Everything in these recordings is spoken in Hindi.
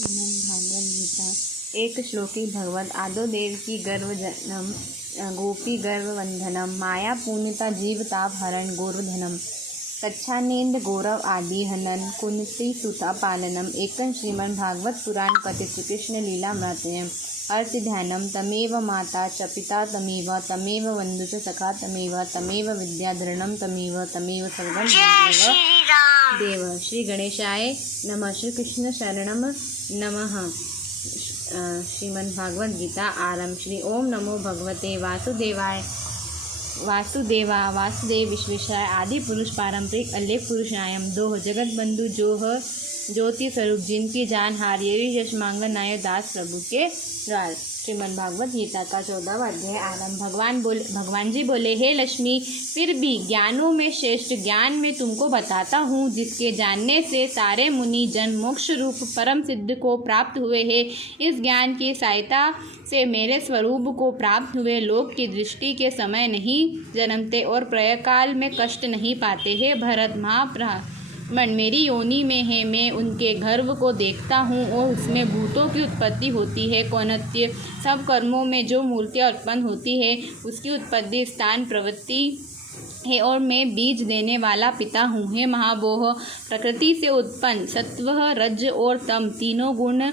भागवत गीता एक श्लोकी भगवत आदो देव की गर्व जनम गोपी गर्व वंदनम माया पूर्णता जीव ताप हरण गोवर्धनम कच्छानेन्द्र गौरव आदि हनन कुंती सुता पालनम एकं श्रीमन भागवत पुराण कथित कृष्ण लीला मृतयम अर्थ ध्यानम तमेव माता च पिता तमेव वंदु च सखा तमेव विद्याधरणम तमेव सर्वं देव। श्री गणेशाय नमः। श्री कृष्ण शरणम नमः। श्रीमद् भागवत गीता आरंभ। श्री ओम नमो भगवते वासुदेवाय वासुदेव विश्वेश्वराय आदि पुरुष पारंपरिक अल्लेख पुरुषायम दो जगत बंधु जो ज्योति स्वरूप जिनकी जान हारियरी यश मांगन नाय दास प्रभु के राज। श्रीमद् भागवत गीता का 14वां अध्याय आरंभ। भगवान जी बोले, हे लक्ष्मी, फिर भी ज्ञानों में श्रेष्ठ ज्ञान में तुमको बताता हूँ, जिसके जानने से सारे मुनि जन मोक्ष रूप परम सिद्ध को प्राप्त हुए हैं। इस ज्ञान की सहायता से मेरे स्वरूप को प्राप्त हुए लोक की दृष्टि के समय नहीं जन्मते और प्रलयकाल में कष्ट नहीं पाते। हे भरत मन मेरी योनि में है, मैं उनके गर्भ को देखता हूँ और उसमें भूतों की उत्पत्ति होती है। कौन्त्य, सब कर्मों में जो मूर्तियाँ उत्पन्न होती है उसकी उत्पत्ति स्थान प्रवृत्ति है और मैं बीज देने वाला पिता हूँ। हे महाबोह, प्रकृति से उत्पन्न सत्व रज और तम तीनों गुण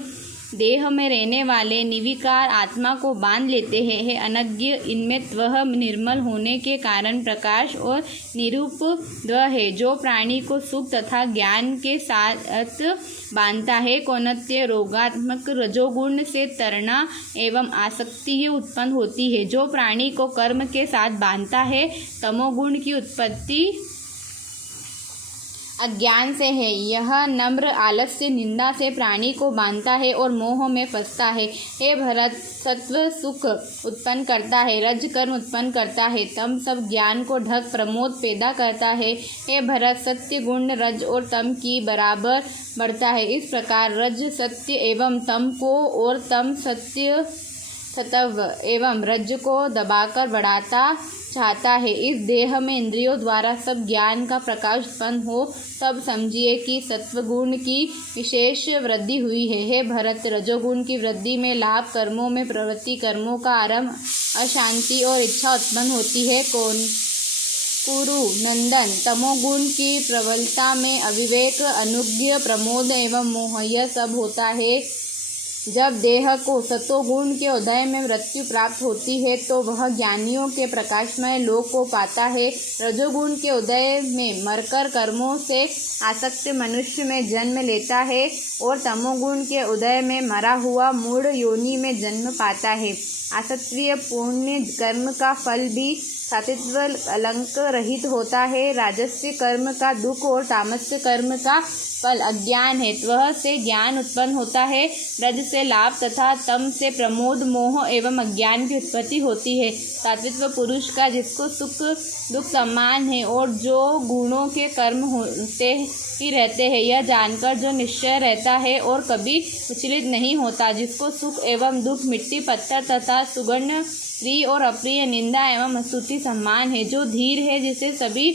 देह में रहने वाले निर्विकार आत्मा को बांध लेते हैं। हे अनज्ञ, इनमें त्वह निर्मल होने के कारण प्रकाश और निरूप द्व है, जो प्राणी को सुख तथा ज्ञान के साथ बांधता है। कौन्त्य, रोगात्मक रजोगुण से तरणा एवं आसक्ति उत्पन्न होती है, जो प्राणी को कर्म के साथ बांधता है। तमोगुण की उत्पत्ति अज्ञान से है, यह नम्र आलस्य निंदा से प्राणी को बांधता है और मोह में फंसता है। हे भरत, सत्व सुख उत्पन्न करता है, रज कर्म उत्पन्न करता है, तम सब ज्ञान को ढक प्रमोद पैदा करता है। हे भरत, सत्य गुण रज और तम की बराबर बढ़ता है। इस प्रकार रज सत्य एवं तम को और तम सत्य सत्व एवं रज को दबाकर बढ़ाता चाहता है। इस देह में इंद्रियों द्वारा सब ज्ञान का प्रकाश उत्पन्न हो, तब समझिए कि सत्वगुण की विशेष वृद्धि हुई है। हे भरत, रजोगुण की वृद्धि में लाभ, कर्मों में प्रवृत्ति, कर्मों का आरंभ, अशांति और इच्छा उत्पन्न होती है। कुरु नंदन, तमोगुण की प्रबलता में अविवेक, अनुज्ञ, प्रमोद एवं मोह, यह सब होता है। जब देह को सतोगुण के उदय में मृत्यु प्राप्त होती है तो वह ज्ञानियों के प्रकाशमय लोक को पाता है। रजोगुण के उदय में मरकर कर्मों से आसक्त मनुष्य में जन्म लेता है और तमोगुण के उदय में मरा हुआ मूढ़ योनि में जन्म पाता है। असत्वीय पुण्य कर्म का फल भी सात्विक अलंक रहित होता है। राजस्व कर्म का दुख और तामस्य कर्म का फल अज्ञान है। त्वह से ज्ञान उत्पन्न होता है, रज से लाभ तथा तम से प्रमोद, मोह एवं अज्ञान की उत्पत्ति होती है। सात्विक पुरुष का जिसको सुख दुख समान है और जो गुणों के कर्म होते ही रहते हैं, यह जानकर जो निश्चय रहता है और कभी विचलित नहीं होता, जिसको सुख एवं दुख, मिट्टी पत्थर तथा सुगंध, प्रिय और अप्रिय, निंदा एवं स्तुति सम्मान है, जो धीर है, जिसे सभी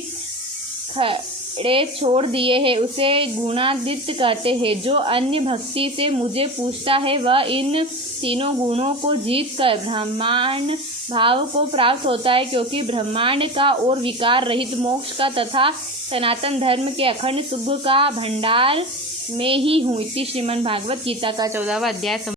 खड़े छोड़ दिए हैं, उसे गुणातीत कहते हैं। जो अन्य भक्ति से मुझे पूछता है, वह इन तीनों गुणों को जीत कर ब्रह्मांड भाव को प्राप्त होता है, क्योंकि ब्रह्मांड का और विकार रहित मोक्ष का तथा सनातन धर्म के अखंड सुख का भंडार में ही हूँ। इति श्रीमद् भागवत गीता का 14वां अध्याय।